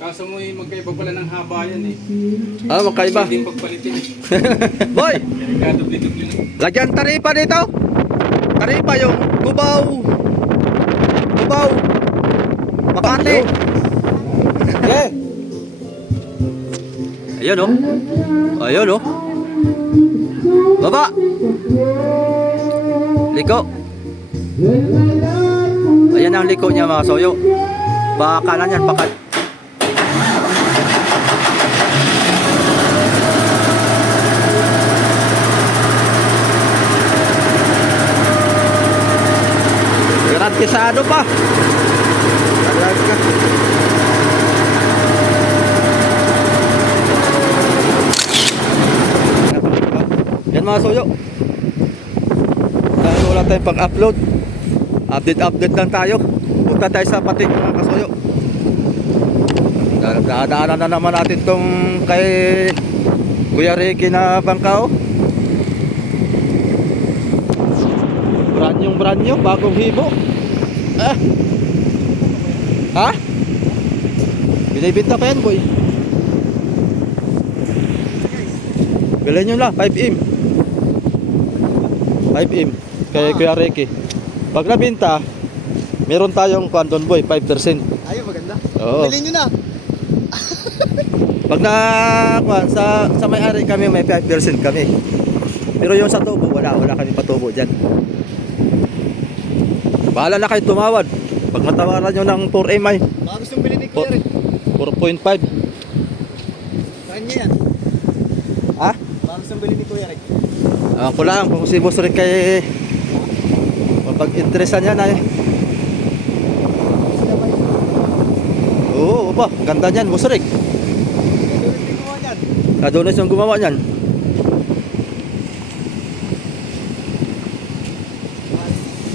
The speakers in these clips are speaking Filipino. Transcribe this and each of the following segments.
Kaso mo magkaiba pala ng haba yan eh. Ah, magkaiba. Hindi pagpalitin eh. Boy, Nagkadubli-dubli na. lagyan taripa dito. Taripa yung Cubao. Cubao. Makati. Yeah. Ayun oh. Ayun oh. Baba. Liko. Ayan ang liko niya mga soyo. Baka na yan, baka. Garantisado pa. Talaga. Yan mga soyo. Dahil wala tayong pag-upload, update lang tayo. Punta tayo sa pating mga kasoyo. Dadaanan na naman natin tong kay Kuya Ricky na bangka oh. Brand new, bagong hibo. Ah. Ha? Binibinta pa yan boy. Bilhin nyo na, 5M. 5M kay Kuya Ricky. Pag nabinta, meron tayong kwandon boy, 5%. Ayun, maganda. Oo. Bilhin nyo na. Pag na sa may-ari kami, may 5% kami. Pero yung sa tubo, wala kami patubo dyan. Bahala na kayo tumawad. Pag matawaran nyo ng 4M ay Baka gustong bilhin ni Kuya Rick. 4.5. Sa kanya yan. Ha? Baka gustong bilhin ni Kuya Rick. Ako lang, kung si Boss Rick kay mapag-interesan yan ay. Oo, opa, ganda niyan, Boss Rick. Adonis yung gumawa niyan.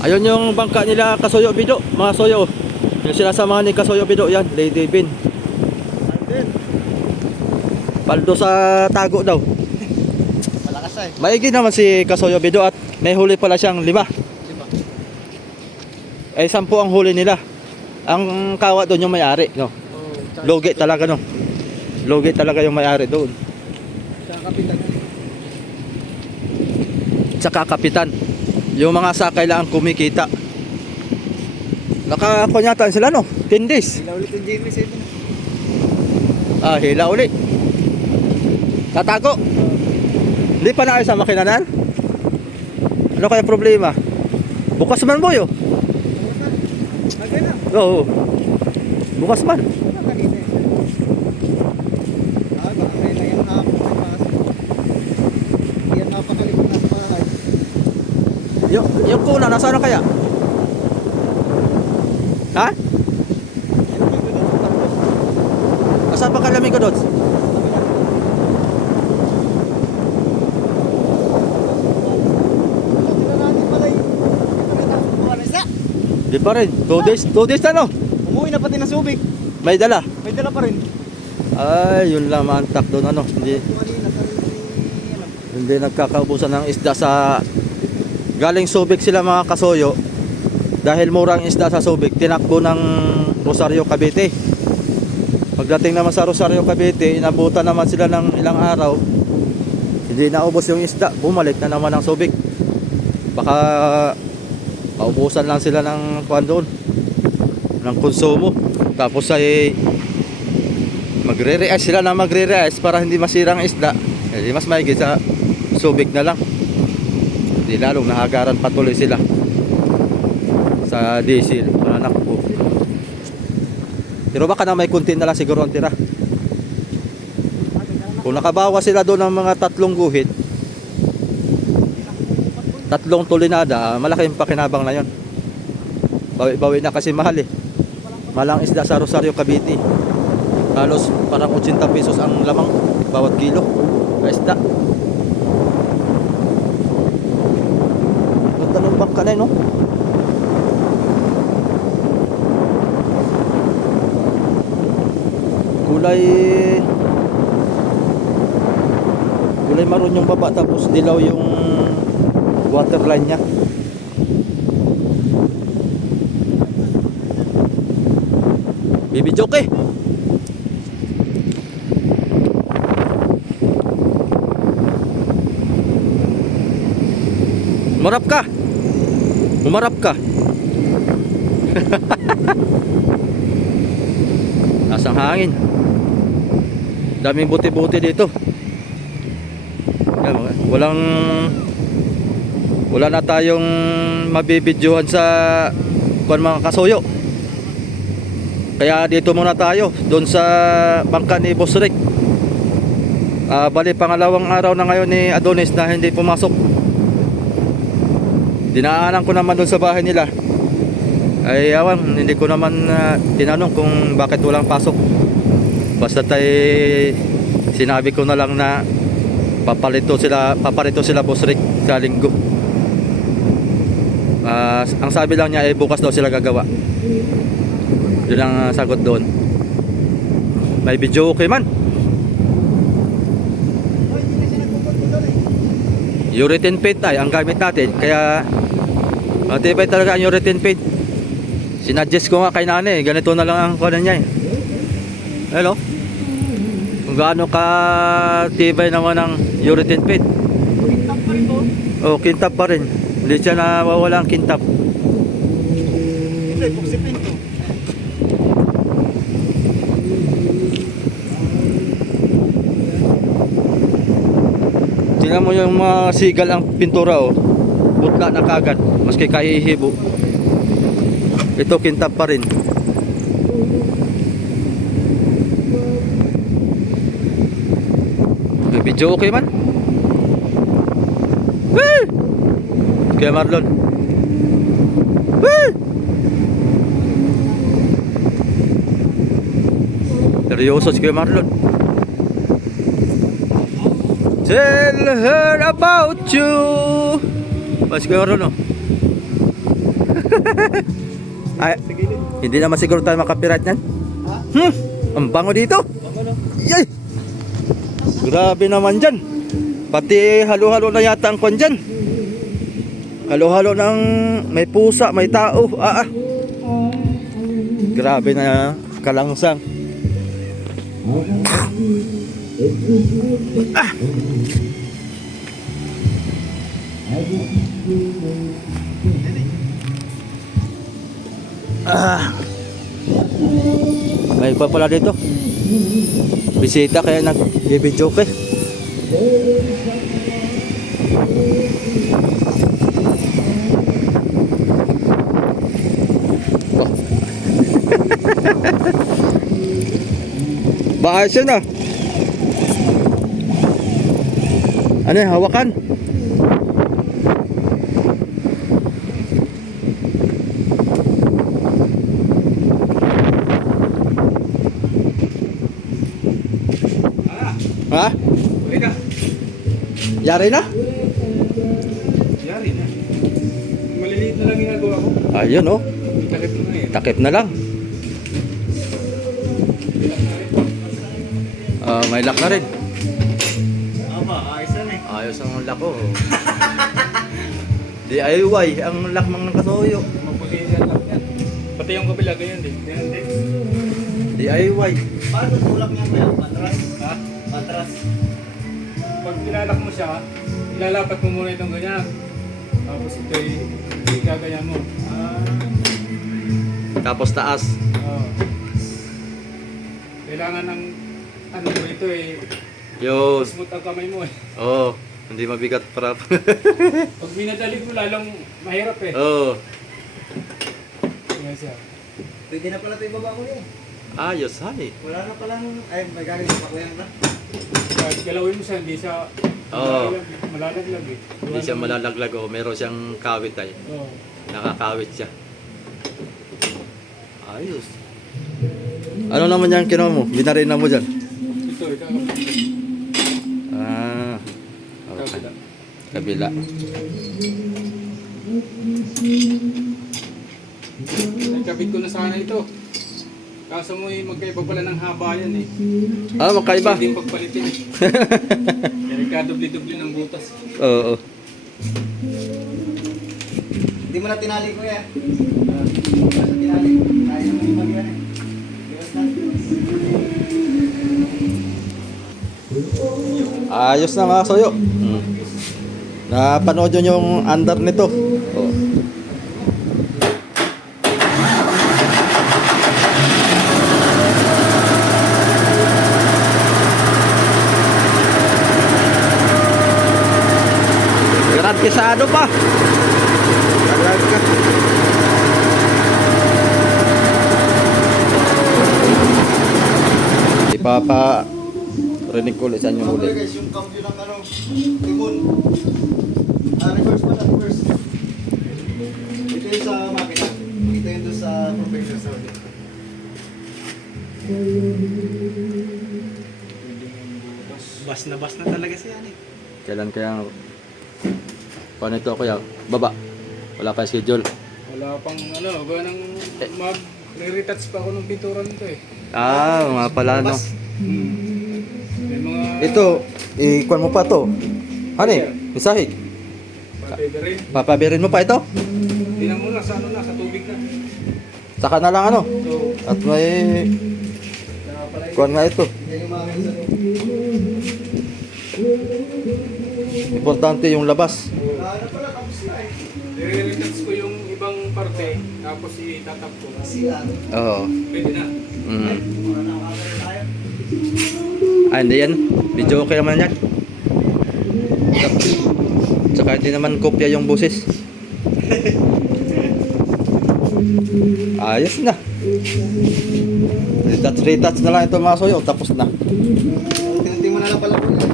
Ayun yung bangka nila Kasoyo Bido, mga soyo. Yung sinasamahan ni Kasoyo Bido yan, Lady Bean. Paldo sa tago daw. Malakas ay. Maigi naman si Kasoyo Bido at may huli pala siyang 5. 10 ang huli nila. Ang kawa doon yung may-ari, no? Logi talaga, no? Logi talaga yung may-ari doon. Tsaka kapitan. Yung mga sakay lang ang kumikita. Nakakunyatan sila, no? 10 days. Sila ulit yung Jamie 7. Ah, hila uli. Tatago. Hindi pa na kayo sa makinanan? Ano kaya problema? Bukas man boy, oh. Agay na. Oo. Bukas man. Wala kanina eh. Ah, baka kaya na yung hapon. Yan napakalikot na sa bahay. Yung kuna, nasaan na kaya? Ha? Yan ang gagawin sa tapos. Nasaan pa kalamin ko doon? Sila natin pala yung pagkatapos buwan na isa. Di pa rin. 2 days na, no? Umuwi na pati ng Subic. May dala. May dala pa rin. Ay, yun lang mantak doon, ano? Hindi, Yung kanina, hindi nagkakaubusan ng isda sa... Galing Subic sila mga kasoyo. Dahil murang isda sa Subic, tinakbo ng Rosario, Cavite. Pagdating naman sa Rosario, Cavite, inabutan naman sila ng ilang araw. Hindi naubos yung isda, bumalik na naman ng Subic. Baka paubusan lang sila ng kuwan doon, ng konsumo. Tapos ay magre-react sila na magre-react para hindi masirang isda. Hindi mas maigit sa Subic na lang. Hindi lalong nahagaran patuloy sila sa diesel. Wala na po. Pero baka na may kunti na lang siguro ang tira. Kung nakabawa sila doon ng mga 3 guhit, 3 tulinada, malaking pakinabang na yon. Bawi-bawi na kasi mahal eh. Malang isda sa Rosario, Cavite. Halos parang 80 pesos ang lamang bawat kilo na isda. Ganda ng bangka na yun, no? Kulay maroon yung baba, tapos dilaw yung waterline nya. Baby joke eh. Umarap ka. Umarap ka. Lasang hangin. Daming buti-buti dito. Yan, wala na tayong mabibidyohan sa mga kasuyo. Kaya dito muna tayo, doon sa bangka ni Boss Rick. Bali pangalawang araw na ngayon ni Adonis na hindi pumasok. Dinaanan ko naman doon sa bahay nila. Ay awan, hindi ko naman tinanong kung bakit walang pasok. Basta sinabi ko na lang na paparito sila Boss Rick sa linggo. Ang sabi lang niya ay bukas daw sila gagawa. Yun ang sagot doon. May video okay man. Urethane paint ay ang gamit natin. Kaya matibay talaga ang urethane paint. Sinuggest ko nga kay nanay, ganito na lang ang kunan niya eh. Hello? Kung gaano ka tibay naman ang urethane paint. Kintab pa rin po. Oh, kintab pa rin. Hindi siya nawawala ang kintab. Ito, epoxy paint to. Tingnan mo yung mga sigal ang pintura oh. Butla na kagad, maski kahihibo. Ito kintab pa rin. Okay, video okay man. Woo! Kaya Marlon. Woo! Seryoso si Kuya Marlon. Tell her about you. Mas Kuya Marlon oh. Ay, hindi naman siguro tayo makapirat yan. Ang bango dito. Yay! Grabe naman dyan. Pati halo-halo na yata ang kwan dyan. Halo-halo ng may pusa, may tao. Grabe na kalangsang. May iba pala dito. Bisita kaya nag-video ka. Baayos yun ah. Ano yung hawakan? Ha? Uli ka. Yari na? Yari na. Maliliit na lang yung nagawa ko. Ayun oh. Takip na nga eh. Takip na lang. May lock na rin. Aba, ayos na eh. Ayos ang lock ko. DIY ang lock mga kasuyo. Maputi yan lang yan. Pati yung kabila, ganyan din. Ganyan din. DIY. Paano tulak niya kaya? Patras? Ha? Patras. Pag ilalak mo siya, ilalapat mo muna itong ganyan. Tapos ito gagayan mo. Tapos taas. Kailangan ng ano mo ito eh. Yo. Smooth ang kamay mo eh. Oh, hindi mabigat para. Pag minadali mo lalong mahirap eh. Oh. Yan siya. Pwede na pala ito ibaba ko yun. Ayos hay. Wala na palang, ay may galing sa pakuyang na. Pag galawin mo siya, hindi siya Oo. malalaglag eh. Hindi siya malalaglag oh, meron siyang kawit ay. Oo. Nakakawit siya. Ayos. Ano naman yan kinuha mo? Binarina mo dyan? Ito, ikakapit. Okay. Kabila. Kabila. Nagkabit ko na sana ito. Kaso mo magkaiba pala ng haba yan eh. Magkaiba. Hindi pagpalitin eh. Kaya nagkadubli-dubli ng butas. Oo. Hindi mo na tinali ko yan. Hindi mo na tinali. Kaya naman yung bagyan eh. Biwas na. Ayos na mga soyo. Napanood yun yung under nito. Oh. Garantisado pa. Talaga. Ipapa rinig ko ulit sa inyo Ano ulit. guys, yung cambio ng ano, timon. Reverse pala, reverse. Ito yung sa makina. Ito yung doon sa professional sa ulit. Bas na talaga siya eh. Kailan kaya paano ito kuya? Baba. Wala pa schedule. Wala pang ano, ba nang mag-retouch pa ako ng pintura nito eh. Ah, mga pala no. May mga Ito, ikuan mo pa to. Ano eh? Misahig. pwede rin. Papabirin mo pa ito? Tingnan mo na sa ano na, sa tubig na. Saka na lang ano. So, At may kuan nga ito. Yan yung mga minsan. Importante yung labas. Ano pala, tapos na eh. i-retouch ko yung ibang parte, tapos itatap ko. Siyan. Oo. Pwede na. Mm. Wala na makakari tayo. Ah, hindi yan. Video okay naman yan. Tsaka hindi naman kopya yung boses. Ayos na. Retouch na lang ito mga soyo. Tapos na. Tinunti mo na lang pala po yan.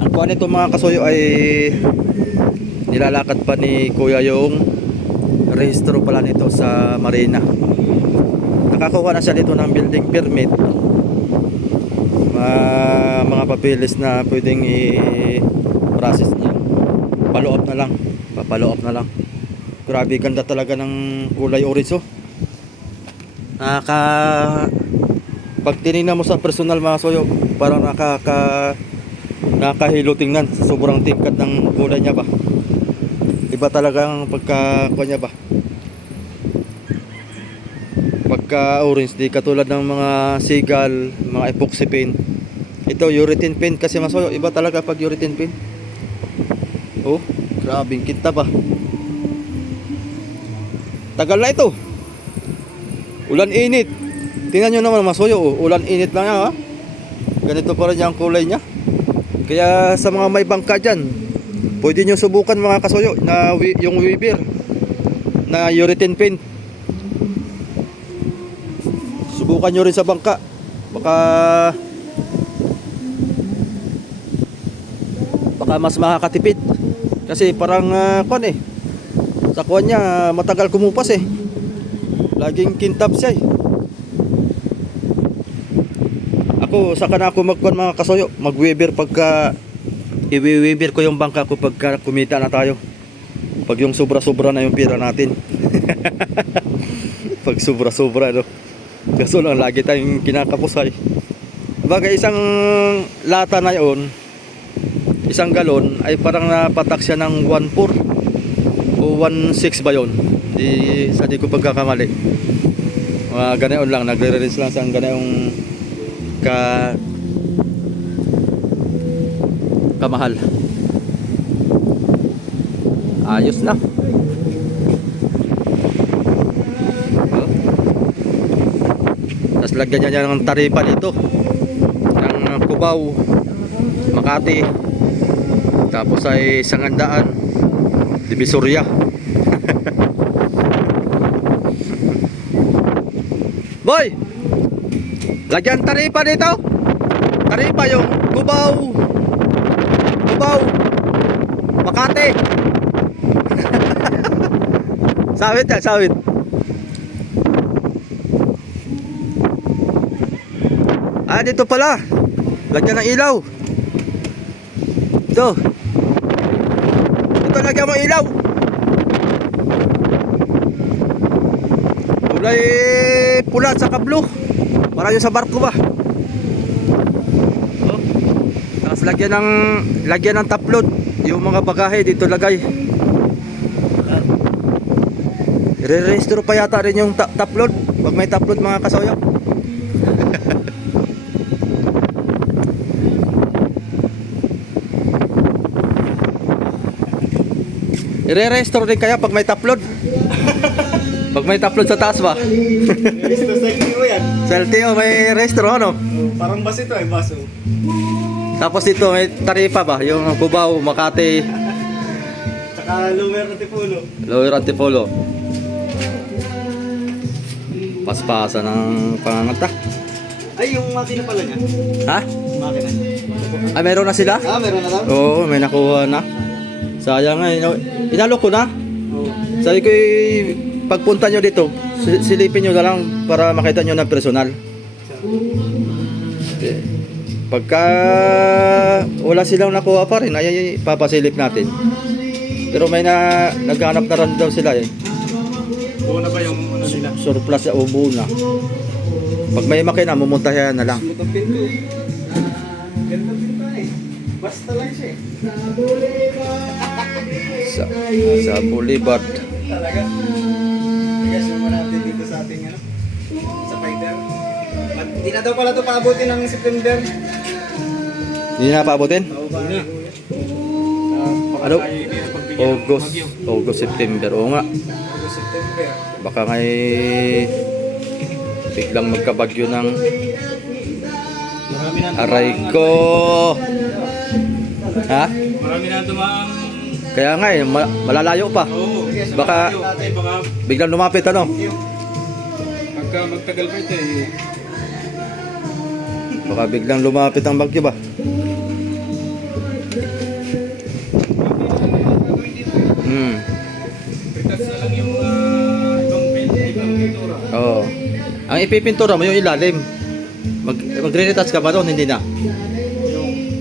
Ang kuha nito mga kasoyo ay nilalakad pa ni Kuya yung rehistro pala nito sa Marina. Nakakuha na siya dito ng building permit. Mga papeles na pwedeng i-process niya. Follow up na lang. Papalo up na lang. Grabe ganda talaga ng kulay orange oh. Pag tinignan mo sa personal mga soyo, parang nakahilo tingnan sa sobrang tingkad ng kulay niya ba. Iba talagang pagka niya ba. Pagka orange, di katulad ng mga sigal, mga epoxy paint. Ito urethane paint kasi masoyo, iba talaga pag urethane paint. Oh, grabing kita ba. Tagal na ito. Ulan init. Tingnan nyo naman masoyo, oh. Ulan init lang yan ha. Ganito pa rin yung kulay niya. Kaya sa mga may bangka dyan, pwede nyo subukan mga kasoyo na yung Weber na urethane paint. Subukan nyo rin sa bangka. Baka mas makakatipid. Kasi parang kuan eh. Sa kuan niya matagal kumupas eh. Laging kintab siya eh. Ako saka na ako magkuan mga kasoyo, mag-Weber pagka i-Weber ko yung bangka ko pagka kumita na tayo. Pag yung sobra-sobra na yung pera natin. Pag sobra-sobra no. Kaso lang lagi tayong kinakapusay. Bagay isang lata na yon, isang galon ay parang napatak siya ng 1.4 o 1.6 ba yun? Di ko pagkakamali. Mga ganayon lang, nagre-rinse lang sa ganayong kamahal. Ayos na. Tapos lagyan niya ng taripa dito ng Cubao, Makati, tapos ay Sangandaan, Divisoria. Boy, lagyan taripa dito. Taripa yung Cubao, Makati. Sawit yan, sawit. Ah, dito pala. Lagyan ng ilaw. Ito. Ito, lagyan mo ilaw. Kulay pula at saka blue. Parang yung sa barko ba. Oh. Tapos lagyan ng top load. Yung mga bagahe dito lagay. I-restore pa yata rin yung top load. Pag may top load mga kasoyo. I-restore din kaya pag may taplod. Pag may taplod sa taas ba? Gusto sa inyo yan. Sa LTO may restore ano? Parang bus ito eh, bus. Tapos dito may taripa ba? Yung Cubao, Makati, Tsaka lower na tipulo. Lower Antipolo. Paspasan ng pangangata. Ay, yung makina pala niya. Ha? Makina. Ay, meron na sila? Ah, meron na lang? Oo, may nakuha na. Sayang nga, inalok ko na. Oo. Sabi ko, pagpunta nyo dito, silipin nyo na lang para makita nyo ng personal. Pagka wala silang nakuha pa rin, ay papasilip natin. Pero may naghanap na rin daw sila eh. Buo na ba yung ano nila? Surplus sa ubo na. Pag may makina, mumuntahan na lang. Smooth ang pinto. Ganda pinto eh. Basta lang siya eh. Sa Boulevard. Talaga. Tigas mo natin dito sa ating ano, sa fighter. At hindi na daw pala ito paabutin ng September. Hindi na paabutin? Mababa na. Ano? August, September. Oo nga. August, September. Baka ngay biglang magkabagyo ng Marami na aray ko. Ha? Marami na dumaang. Kaya nga eh, malalayo pa. Oo. Baka- baka Biglang lumapit ano? pagka magtagal pa ito eh. Baka biglang lumapit ang bagyo ba? Hmm. Pritas na lang yung ibang pintura. Oo. Ang ipipintura mo yung ilalim. Magre-retouch ka ba doon? Hindi na.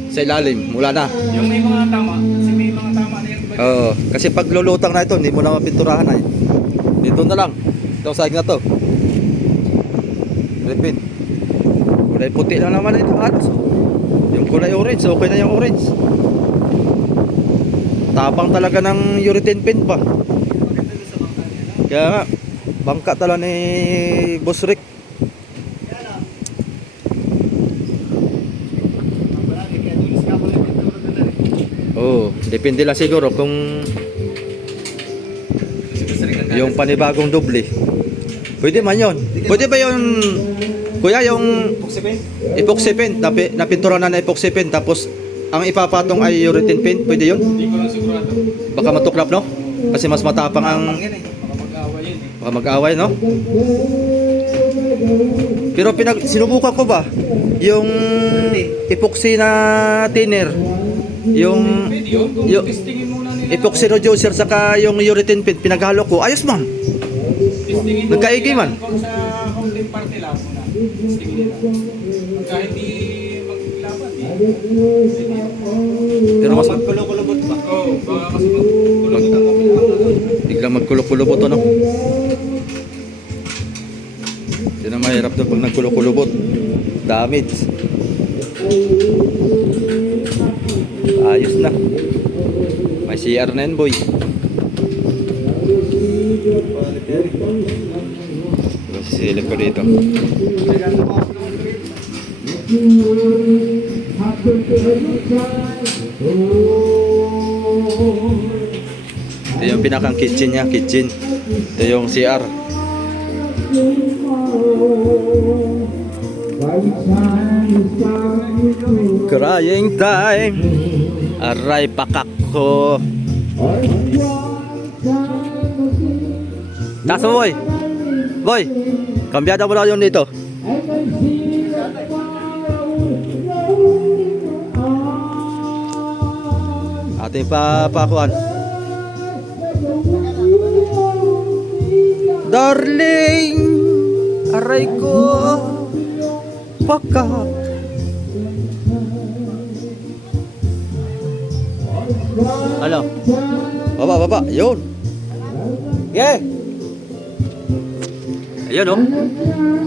Sa ilalim, mula na. Yung may mga tama, kasi may mga tama na yung Oo. Kasi pag lulutang na ito, hindi mo na mapinturahan na eh. Dito na lang. Itong sahig na to. Repeat. Kulay puti lang naman ito. Halos. Yung kulay orange, okay na yung orange. Tapang talaga ng urethane paint pa. Kaya nga, bangka talaga ni Boss Rick. Oo, depende lang siguro kung yung panibagong doble. Pwede man yun. Pwede ba yun, kuya, yung epoxy paint, napintura na epoxy paint, tapos ang ipapatong ay urethane paint, pwede yun? Hindi ko lang sigurado. Baka matuklap, no? Kasi mas matapang ang Baka mag-away yun eh. baka mag-away, no? Pero sinubukan ko ba yung epoxy na thinner, yung Pwede yun, kung yung testingin muna nila. epoxy reducer saka yung urethane paint, pinaghalo ko, ayos man. Testingin muna Nagkaigi nila man. Kung sa counting party lang muna. Testingin nila. Pagka hindi maglaban eh. Pero mas Magkulo-kulubot ba? Oo, baka kasi magkulot ang kapitang. biglang magkulok-kulubot, ano? Yun ang mahirap doon pag nagkulok-kulubot. Damage. Ayos na. May CR na yun, boy. Sisilip ko dito. Ito yung pinakang kitchen niya, kitchen. Ito yung CR. Crying time. Aray pakak ko. Taas mo, boy. Boy, kambyada mo na yun dito. Ating papakuan. Darling, aray ko, pakak. Ano? Baba, yun. Yeah. Ayun oh.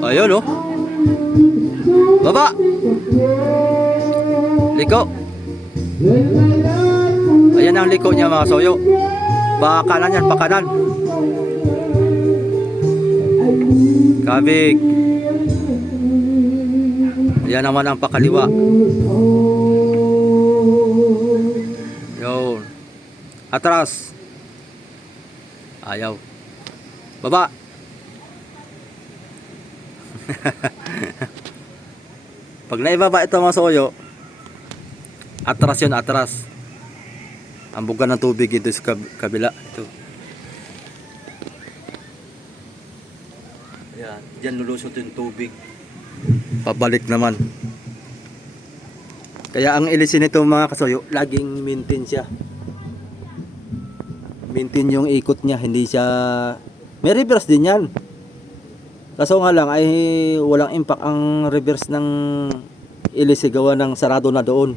Ayun oh. Baba. Liko. Ayan ang liko niya mga soyo. Pakanan yan, pakanan. Kabig. Ayan naman ang pakaliwa. Yun. Atras. Ayaw. Baba. Pag naibaba ito mga soyo, atras yun, atras. Ang buga ng tubig ito sa kabila. Ito. Ayan, dyan lulusot yung tubig. Pabalik naman. Kaya ang ilisin nito mga kasoyo, laging maintain siya. Maintain yung ikot niya, hindi siya... May reverse din yan. Kaso nga lang ay walang impact ang reverse ng ilisi gawa ng sarado na doon.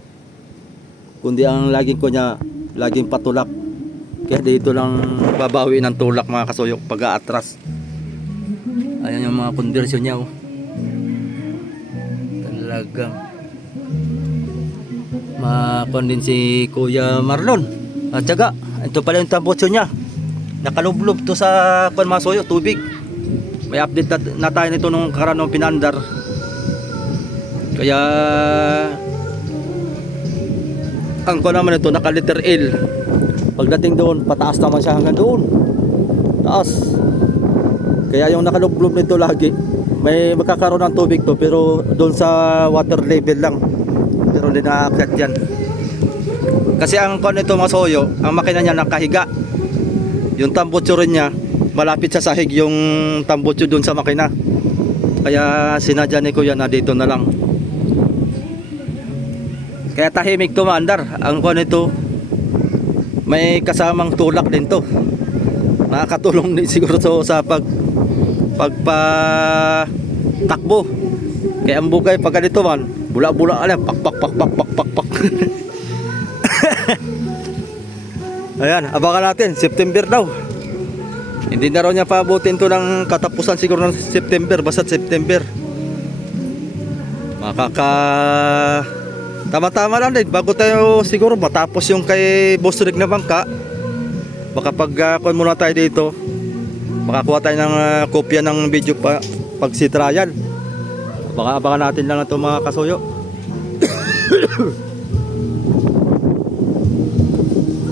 Kundi ang laging ko niya, laging patulak. Kaya dito lang babawi ng tulak mga kasoyo pag aatras. Ayan yung mga conversion niya oh. Talagang makon din si Kuya Marlon. At saka ito pala yung tambutso niya. Nakalublob to sa kwan mga soyo, tubig. May update na tayo nito nung karanong pinandar. Kaya ang kwan naman ito naka letter L. Pagdating doon pataas naman siya hanggang doon. Taas. Kaya yung nakalublob nito lagi may magkakaroon ng tubig to pero doon sa water level lang. Pero hindi na-accept yan. Kasi ang kwan nito mga soyo, ang makina niya nakahiga. Yung tambutso rin niya, malapit sa sahig yung tambutso doon sa makina. Kaya sinadya ni Kuya na dito na lang. Kaya tahimik to maandar. Ang kwan nito, may kasamang tulak din to. Nakakatulong din siguro to sa pagpatakbo. Kaya ang bugay pag ganito man, bula-bula ka lang, pak. Ayan, abangan natin, September daw. Hindi na raw niya paabutin to ng katapusan siguro ng September, basta September. Tama-tama lang din, bago tayo siguro matapos yung kay Boss Rick na bangka. Baka pag muna tayo dito, makakuha tayo ng kopya ng video pag si trial. Abangan natin lang ito mga kasoyo.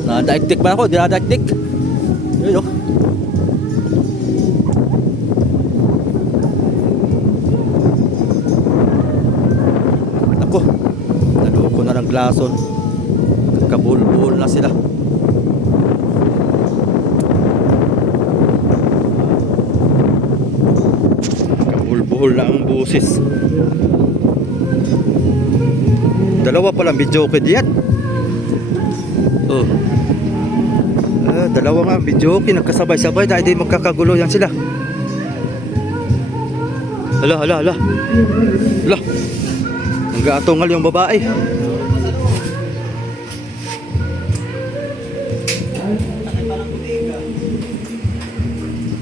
Nadaiktik man ako, dinadaiktik. Yun o. Ako, naluko na ng glason. Kabul-bul na sila. Kabul-bul na ang busis. Dalawa palang video okay diyan. Oh. Dalawa nga video okay, nagkasabay-sabay dahil di magkakagulo yan sila. Hala. Nag-aatongal yung babae.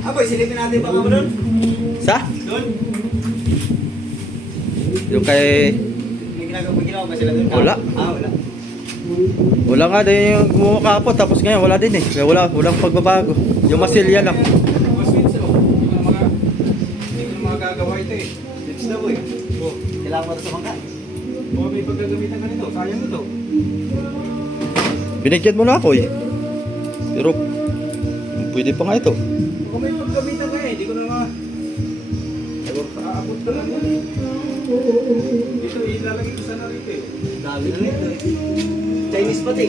Aboy, silipin natin baka mo doon? Sa? Doon? Yung kay... May ginawa ba sila doon? Wala. Wala. Wala nga din yung gumawa tapos ngayon wala din eh. Kaya walang pagbabago. Yung masilya lang. Mas minsan, hindi ko na magagawa ito eh. Fix na boy. Kailangan mo ito sa bangka. O may paggagamitan ka nito, sayang ito. Binigyan mo na ako eh. Pero pwede pa nga ito. Kung may paggamitan ka eh, hindi ko na aabot na lang yan. Ito, ilalagay ko sana rito eh. Dami na nito eh. Chinese pati.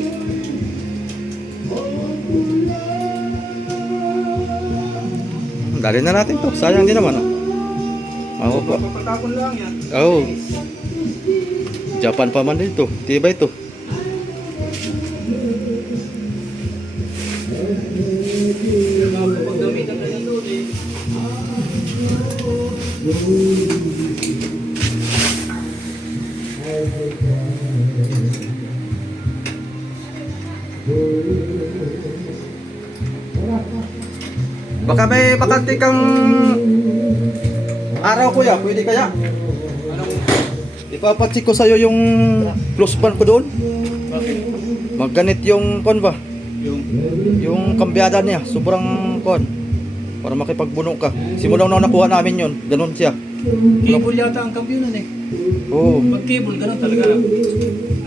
Dali na natin to. Sayang din naman. Oo pa. Papatapon lang yan. Oo. Japan pa man dito. Tiba ito. Paggamitan ka nito eh. Baka may bakante kang araw kuya, pwede kaya? Ipapatsik ko sa'yo yung close band ko doon. Bakit? Magganit yung kon ba? Yung Kambyada niya, sobrang kon. Para makipagbuno ka. Simulang na nakuha namin yun, ganun siya. cable yata ang kampiyonan eh. Oo. Pag cable, ganun talaga.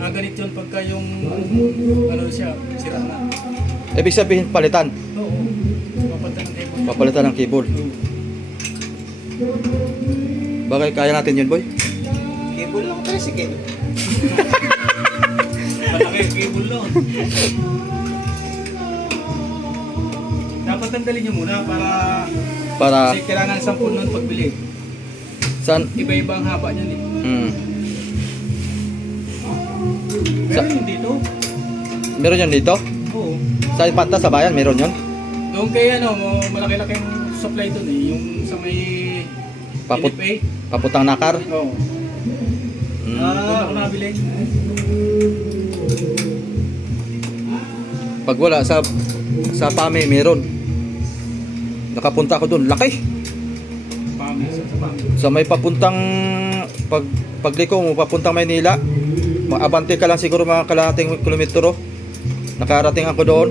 Ganit yun pagka yung ano siya, sira na. Ibig sabihin palitan. Oo. Papalitan ng cable. Bagay, kaya natin yun, boy. Cable lang tayo si cable. Malaki yung cable nun. Dapat tanggalin nyo muna Para kasi kailangan 10 nun pagbili. saan? Iba-iba ang haba niyan eh. Meron yun dito. Meron yun dito? Oo. Sa Panta, sa bayan, meron yun? Doon kay malaki-laking supply doon eh. Yung sa may Paput- NFA. Paputang nakar? Oo. Doon ako nabili. Pag wala, sa PAME, meron. Nakapunta ako doon, laki. Sa Pami. Sa may papuntang pagliko mo papuntang Maynila, abante ka lang siguro mga kalahating kilometro. Nakarating ako doon.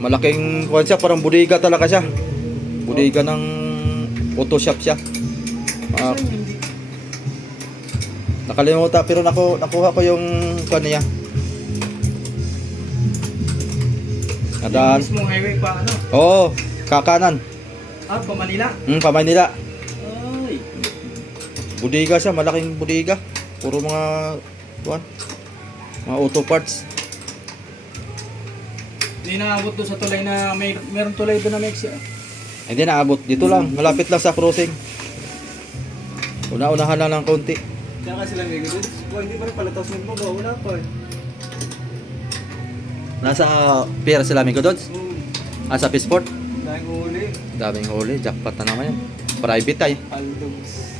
Malaking kuwan siya, parang bodega talaga siya. Bodega ng auto shop siya. Nakalimutan pero nakuha ko yung kuwan niya. Nadaan. Mismong highway pa ano? Oo, kakanan. Pa Manila. Pa Maynila. Ay. Bodega siya, malaking bodega. Puro mga kuwan, mga auto parts. Hindi naabot doon sa tulay na meron tulay doon na Mexia. Hindi naabot. Dito lang, malapit lang sa crossing. Una-unahan lang ng konti. Kaya ka sila ngayon doon. Kung hindi pa rin pala tapos magbabaw, wala pa eh. Nasa pier sila Amigo Dods. Sa Peaceport. Dahil huli. Daming huli, jackpot na naman yan. Private ay. Aldogs.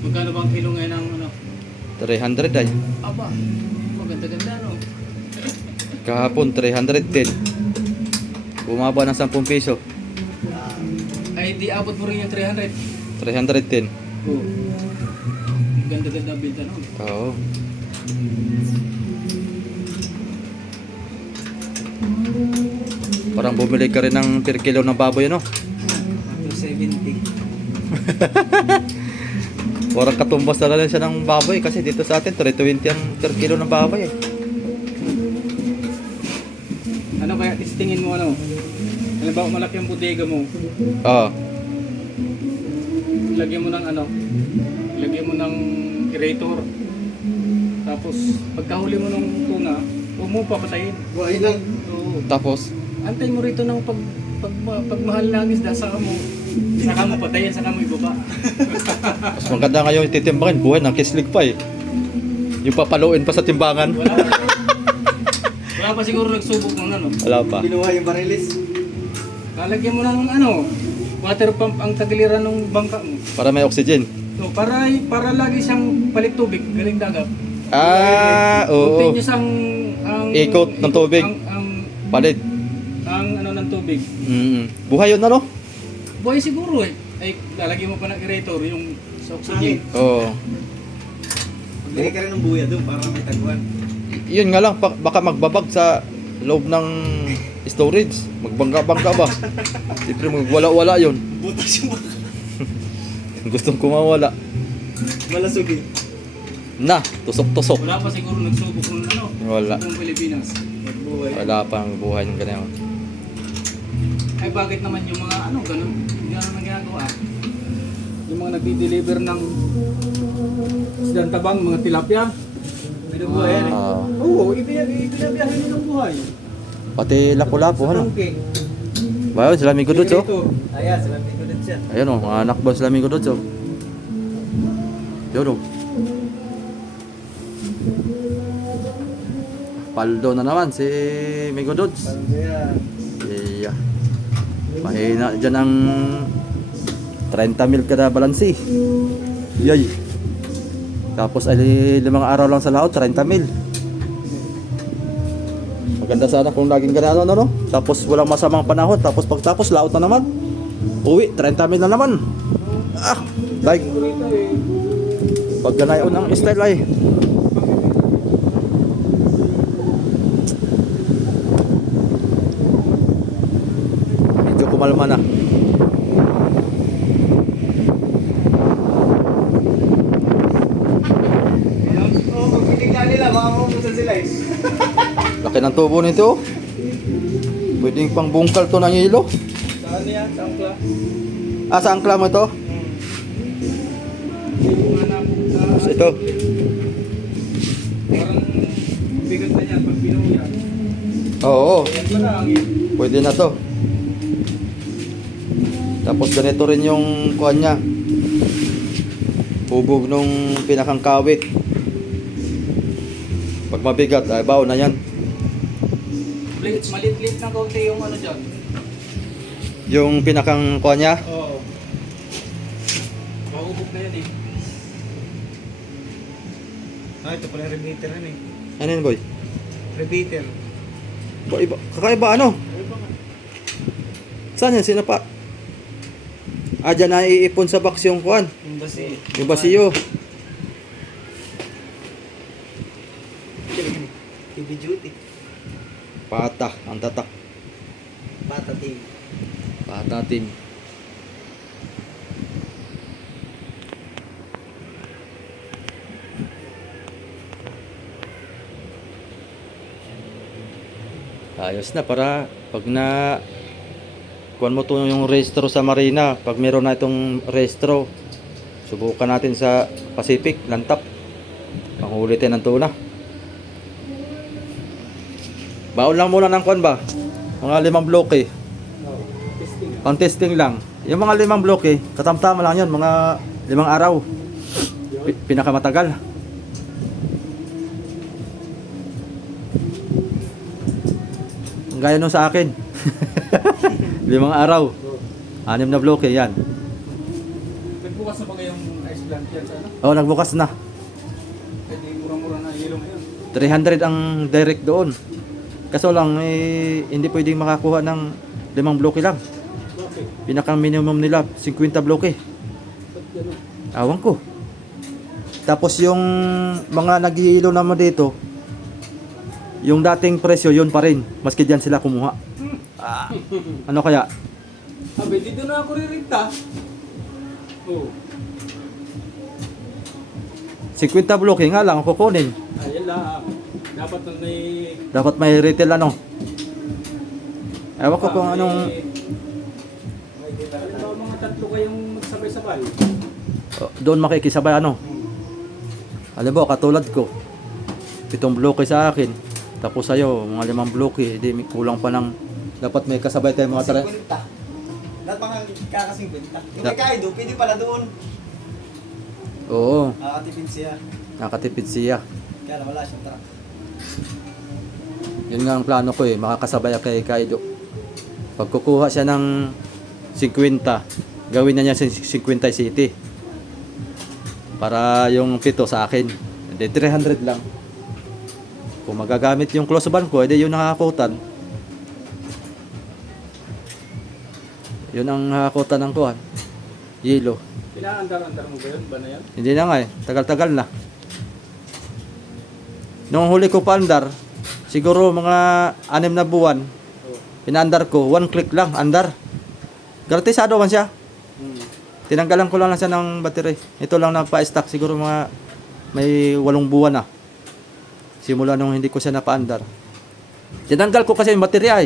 Magkano bang kilo ngayon ang ano? 300 ay. Aba, maganda-ganda no? Kahapon 310. Bumaba ng 10 piso. Ay, di abot mo rin yung 300. 310. Oo. Ganda-ganda ang binta no? Oo. Parang bumili ka rin ng per kilo ng baboy, no? 270. Parang katumbas na lang siya ng baboy kasi dito sa atin 320 ang per kilo ng baboy eh. Ano kaya, istingin mo ano? Halimbawa malaki ang bodega mo, Oo. lagyan mo ng ano? Lagyan mo ng aerator. Tapos, pagkahuli mo ng tuna, huwag mo papatayin. Buhay lang. Oo. Tapos, Antay mo rito ng pagmahal ng isda, saka mo patayin, saka mo ibaba. mas maganda ngayon ititimbangin, buhay ng kislig pa eh. Yung papaluin pa sa timbangan. Wala pa siguro nagsubok ng ano. Wala pa. Binuha yung barilis. Lalagyan mo ng ano, water pump ang tagiliran ng bangka mo. Para may oxygen. So, para lagi siyang palit tubig, galing dagat. Oo. Continuous ang Ikot ng tubig. Ang Palit. ano ng tubig. Buhay yun ano? Buhay siguro eh. Ay, lalagyan mo pa ng aerator yung sa oxygen. Oo. Magbigay ka rin ng buya doon para may taguan. Yun nga lang, baka magbabag sa loob ng storage. Magbangga-bangga ba? Siyempre magwala-wala yun. Butas yung baka. Gustong kumawala. Malasog eh. Na, tusok-tusok. Wala pa siguro nagsubok ng ano, Wala. ng Pilipinas. Magbuhay. Wala pang buhay ng ganyan. Ay bakit naman yung mga ano, ganun, ganun ang ginagawa? Yung mga nagdi-deliver ng isdang tabang, mga tilapia. Binubuhay yan eh. Oo, ibinabiyahe nyo ng buhay. Pati lapu-lapu, Sa ano? tangke. Bayo, sila Amigo Dods, oh. Ito. Ayan, sila may kulit siya. Ayun, oh, mga anak ba sila Amigo Dods, oh. Yun, oh. Paldo na naman si Amigo Dods. Ayan. Yeah. Mahina dyan ang 30 mil kada balansi. Yay. Tapos ay 5 araw lang sa laot, 30 mil. Maganda sana kung laging ganano, no? Tapos walang masamang panahon. Tapos pagtapos, laot na naman. Uwi, 30 mil na naman. Like, pag ganayon ng style ay. Medyo kumalma na. Oo, pag pinigla nila, baka mamupusan sila eh. Laki ng tubo nito. Pwedeng pang bungkal to ng hilo. Saan yan? Saan class? Ah, sa angkla mo to? Hindi ko nga Tapos ito. parang bigat na yan pag pinuyan. Oo, Yan pa lang eh. pwede na to. Tapos ganito rin yung kuhan niya. Hubog nung pinakang kawit. Pag mabigat, ay baon na yan. Malit-lit na kaunti yung ano dyan. Yung pinakang kuhan niya. Oo. Mahubog na yan eh. Ah, ito pala yung repeater yan eh. Ano yun, boy? Repeater. Iba, kakaiba ano? Saan yan? Sinapa? Ah, dyan na iipon sa box yung kuhan. Yung basi. Yung basiyo. TV duty. Pata, ang tatak. Bata team. Pata team. Ayos na para pag na kuhan mo to yung restro sa Marina, pag meron na itong restro, subukan natin sa Pacific, Lantap. Pangulitin ng tuna. Baon lang muna ng kuhan ba? Mga 5 bloke. Testing. Pang testing lang. Yung mga 5 bloke, katamtama lang yun, mga 5 araw. Pinakamatagal. Gaya nung sa akin. 5 araw. 6 na bloke yan. Nagbukas na ba kayong ice plant yan sa ano? Oh, nagbukas na. Pwede mura-mura na hilo ngayon. 300 ang direct doon. Kaso lang hindi pwedeng makakuha ng 5 bloke lang. Bakit? Pinakang minimum nila 50 bloke. Ba't gano'n? Awan ko. Tapos yung mga naghihilo naman dito, yung dating presyo yun pa rin. Maski diyan sila kumuha. Ano kaya? Sabi, dito na ako ririnta. Oo. 50 bloke nga lang ang kukunin. Ayan lang. Dapat na may... Dapat may retail ano. Ewan ko kung anong... Halimbawa mga 3 kayong magsabay-sabay. Doon makikisabay ano. Alam mo, katulad ko. 7 bloke sa akin. Tapos sa'yo, mga 5 bloke. Hindi, kulang pa ng... Dapat may kasabay tayo mga tara. 50. Lahat mga kakasing 50. Yung Da- kay Kaido, pwede pala doon. Oo, Nakakatipid siya. nakatipid siya. Kaya lang wala siyang truck. Yun nga ang plano ko makakasabay kay Kaido. Pag kukuha siya ng 50, gawin na niya sa 50 city. Para yung 7 sa akin. Hindi, 300 lang. Kung magagamit yung close band ko, edi yun nakakutan. Yun ang nakakutan ng kuhan. Yelo. Pinaandar-andar mo ba yun? Ba na yan? Hindi na nga tagal-tagal na. Nung huli ko pa andar, siguro mga 6 na buwan, pinaandar ko, 1 click lang, andar. Gratisado man siya. Tinanggalan ko lang siya ng battery. Ito lang na pa-stock, siguro mga may 8 buwan na. Simula nung hindi ko siya napaandar. Tinanggal ko kasi yung baterya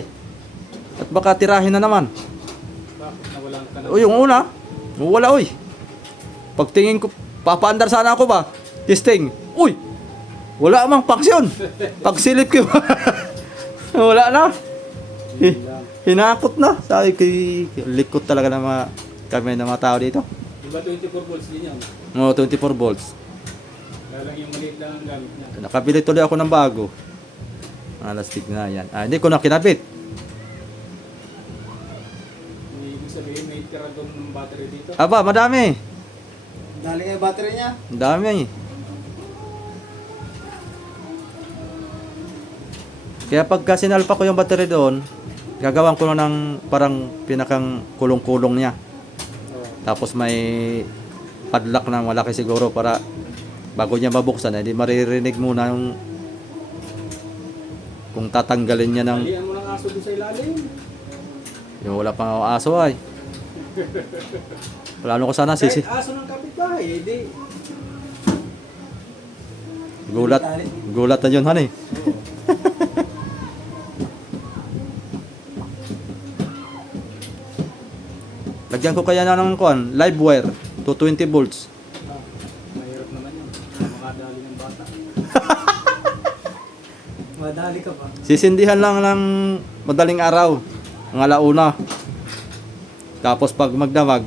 At baka tirahin na naman. Bakit nawalan ka na? O yung una, wala Pagtingin ko, papaandar sana ako ba? Testing. Uy! Wala mang paksyon. Pagsilip ko, wala na. Hinakot na. Sabi ko, likot talaga ng mga kami ng mga tao dito. Diba 24 volts din yan? No, 24 volts. Lalang yung maliit lang ang gamit niya. Nakabili tuloy ako ng bago. Lastig na yan. Hindi ko na kinabit. Ibig sabihin may tira doon ng battery dito. Aba, madami. Dali nga yung battery niya. Ang dami. Kaya pagka sinalpa ko yung battery doon, gagawan ko na ng parang pinakang kulong-kulong niya. Tapos may padlock na malaki siguro para bago niya mabuksan, hindi maririnig muna yung kung tatanggalin niya ng Alian mo ng aso doon sa ilalim. yung wala pang aso ay. Plano ko sana Kahit aso ng kapitbahay, hindi. gulat na yun han Lagyan ko kaya na ng kuan, live wire, 220 volts. Mahirap naman yun. Makadali ng bata. Madali ka pa. Sisindihan lang ng madaling araw, ng alauna. Tapos pag magdamag,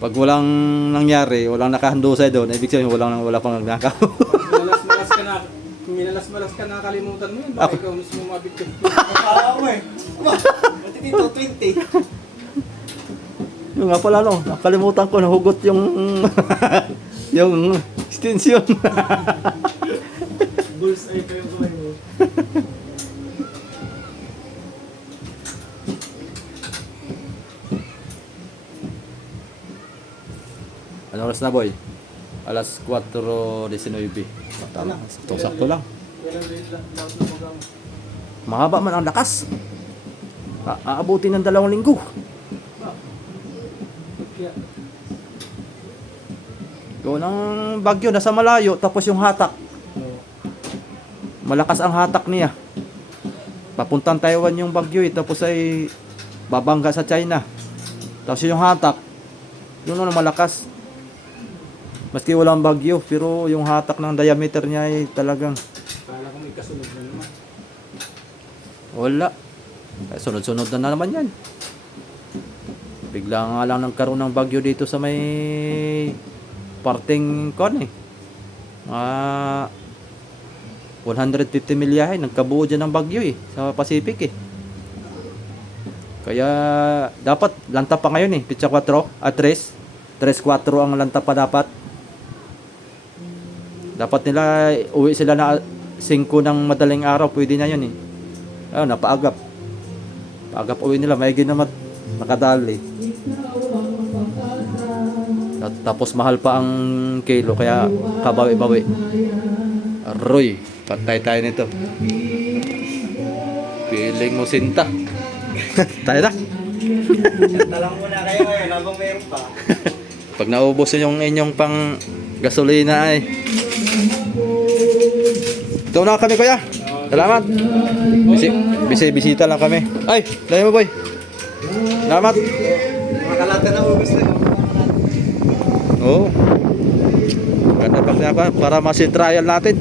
pag walang nangyari, walang nakahandusay doon, ibig sabihin wala pang nagnakaw. Minalas-malas ka na. Kung minalas-malas ka na, kalimutan mo yun. Baka Ako. ikaw mismo mabigyan. Nakakawa mo eh. Buti dito, 20. Yung nga pala no, nakalimutan ko nahugot yung yung extension. Bullseye pa yung kamay mo. Ano oras na boy? Alas 4:19. Tama, sakto lang. Yan ang rate lang. Lahat ng program. Mahaba man ang lakas. Aabutin ng 2 linggo. Kaya, Gawa ng bagyo, nasa malayo, tapos yung hatak. Malakas ang hatak niya. Papuntang Taiwan yung bagyo tapos ay babangga sa China. Tapos yung hatak, yun na malakas. Maski walang bagyo, pero yung hatak ng diameter niya ay talagang kala ko may kasunod na naman. wala. Sunod-sunod na naman yan. Bigla nga lang nagkaroon ng bagyo dito sa may parting kon eh. 150 milyahe nagkabuo dyan ng bagyo eh sa Pacific eh. Kaya dapat lanta pa ngayon eh, pitsa 4 at 3 4 ang lanta pa dapat. Dapat nila uwi sila na 5 ng madaling araw, pwede na yun eh. Napaagap. Paagap uwi nila, may ginamat nakadali. Tapos mahal pa ang kilo, kaya kabawi-bawi. Aroy, patay tayo nito. Piling mo sinta. Tayo na. Talang muna kayo ngayon habang meron pa. Pag naubos yung inyong pang gasolina ay. Ito na kami kuya. Salamat. Bisita lang kami. Ay, layo mo boy. Salamat. Mga kalata na ubus na. Oo. Ganda pa kaya para masi-trial natin.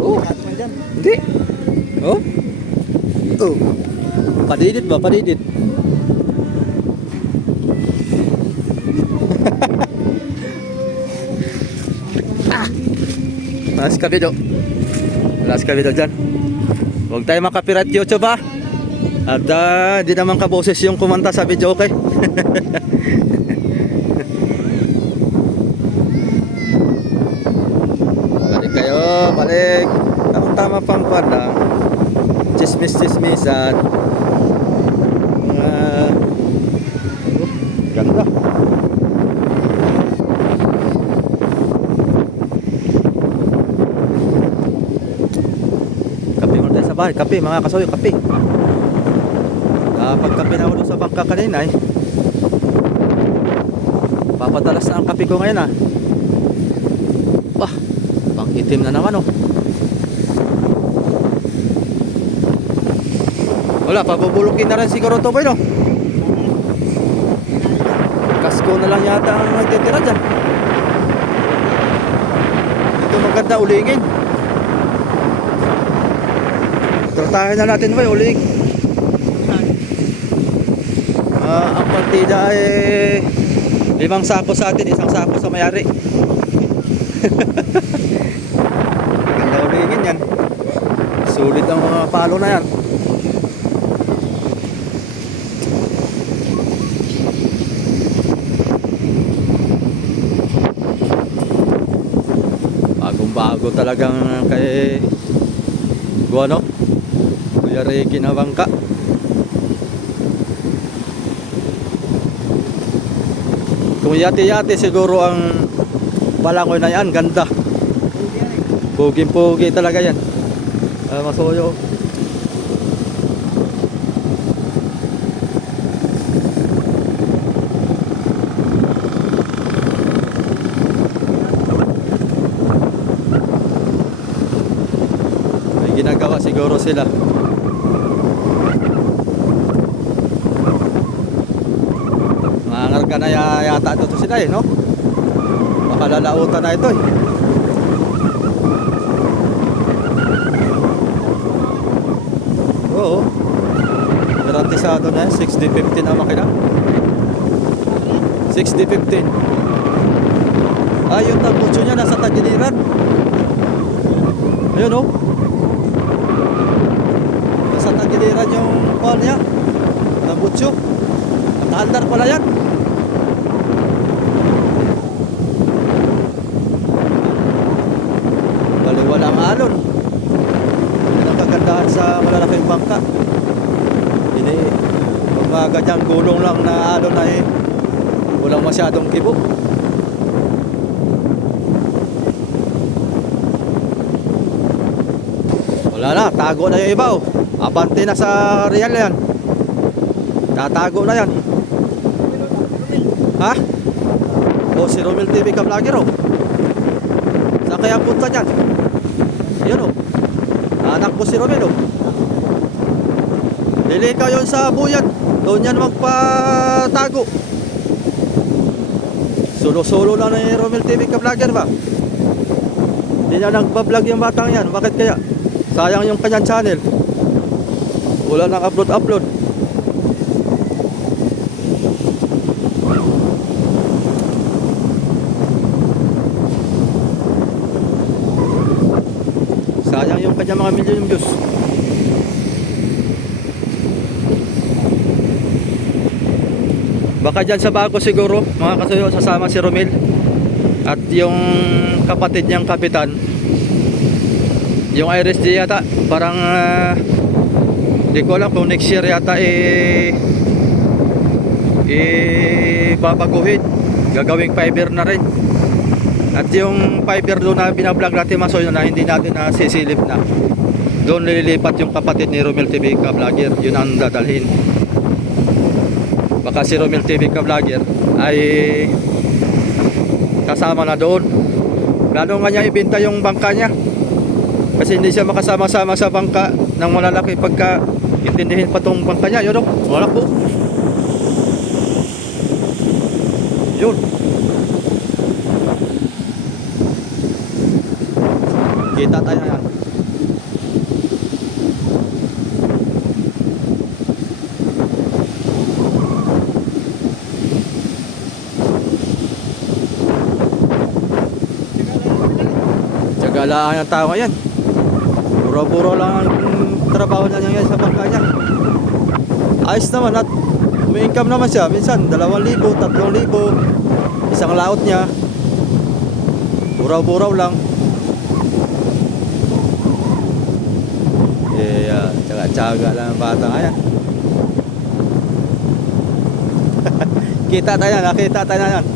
Oo. Kato man dyan. Hindi. Oh. Oh. Padidit ba? Padidit. Last kabilo. Last kabilo dyan. Huwag tayo makapirat YouTube ha. At di naman kaboses yung kumanta sa video, okay? Balik kayo, balik. Tamang-tama pang kwan lang. Chismis-chismisan. Ganda. Kape muna tayo sa bahay. Kape, mga kasoyo, kape. Pagkape na ulo sa bangka kanina eh. Papadalas na ang kape ko ngayon ah. Wah, pang itim na naman oh. Wala, pabubulukin na rin siguro ito boy no. Kasko na lang yata ang nagtitira dyan. Ito maganda uligin. Tratahin na natin boy, ulig. Ang partida ay 5 sako sa atin, 1 sako sa mayari. Ganda uligin yan. Sulit ang mga palo na yan. Bagong-bago talagang kay Guano Kuya Ricky na bangka. Kung yati-yati siguro ang balangoy na yan, ganda. Puging-pugi talaga yan. Masoyo. May ginagawa siguro sila. Karga na yata ito sila eh, no? Baka lalautan na ito eh. Oo. Garantisado na yan. 60-15 ang makina. 60-15. Yung tambutso niya nasa tagiliran. Ayun oh. Nasa tagiliran yung pal niya. Tambutso. Nakaandar pala yan. Walang alon. Yan ang kagandahan sa malalaking bangka. Hindi, kung mga ganyang gulong lang na alon na eh, walang masyadong kibo. Wala na, tago na yung iba oh. Abante na sa real yan. Tatago na yan. Ha? O si Romel TV ka vlogger oh. Saan kaya punta niyan? Yun o. Anak ko si Romel o. Lilikaw yun sa buyan. Doon yan magpatago. Solo-solo na ni Romel TV ka vlogger ba? Hindi na nagbablog yung batang yan. Bakit kaya? Sayang yung kanyang channel. Wala nang upload. Sayang yung kanya mga million views. Baka dyan sa bago siguro mga kasuyo sasama si Romel at yung kapatid niyang kapitan, yung Iris G yata. Parang di ko alam kung next year yata babaguhin, gagawing fiber na rin. At yung fiber doon na binablog natin masoy na hindi natin nasisilip na, doon lilipat yung kapatid ni Romel TV ka vlogger. Yun ang dadalhin. Baka si Romel TV ka vlogger ay kasama na doon. Plano nga niya ibenta yung bangka niya kasi hindi siya makasama-sama sa bangka ng malalaki pagka intindihin pa tong bangka niya. Yun o, wala po. Yun. Kita tayo yan. Tsagalaan ang tao yan. Puro-puro lang ang trabaho na niya sa bangka niya. Ayos naman at may income naman siya. Minsan 2,000, 3,000. Isang laot niya. Buraw-buraw lang. Tsaga lang ang bata nga yan. Kita tayo, nakita tayo na yan.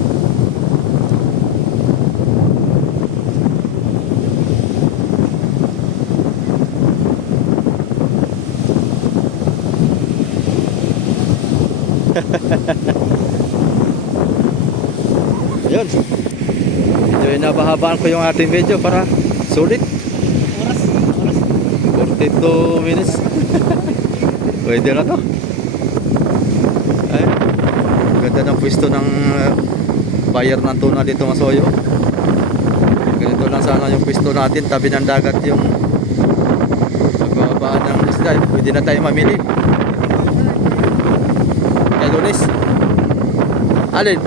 Yun. Medyo inabahabaan ko yung ating video para sulit. 42 minutes. Pwede na to. Ay, ganda ng pwesto ng buyer ng tuna dito Masoyo. Ganito lang sana yung pwesto natin, tabi ng dagat yung pagbabaan ng isda. Pwede na tayo mamili. Kay Lunes. Alin?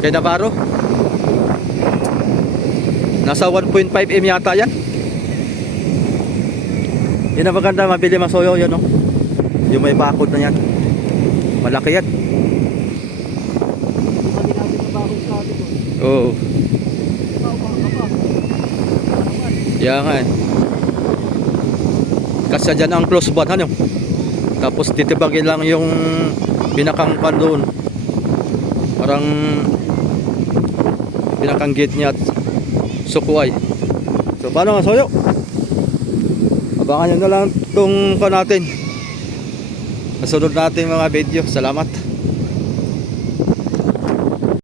Kay Navarro. Nasa 1.5 M yata yan. Yan ang maganda, mabili Masoyo yan, no? Yung may bakod na yan. Malaki yan. Oo. Yan nga eh. Kasi dyan ang close bot, ano? Tapos titibagin lang yung binakang pan doon. Parang binakang gate niya at sukuay. So paano Masoyo? Abangan nyo na lang itong natin. Kasunod natin mga video. Salamat.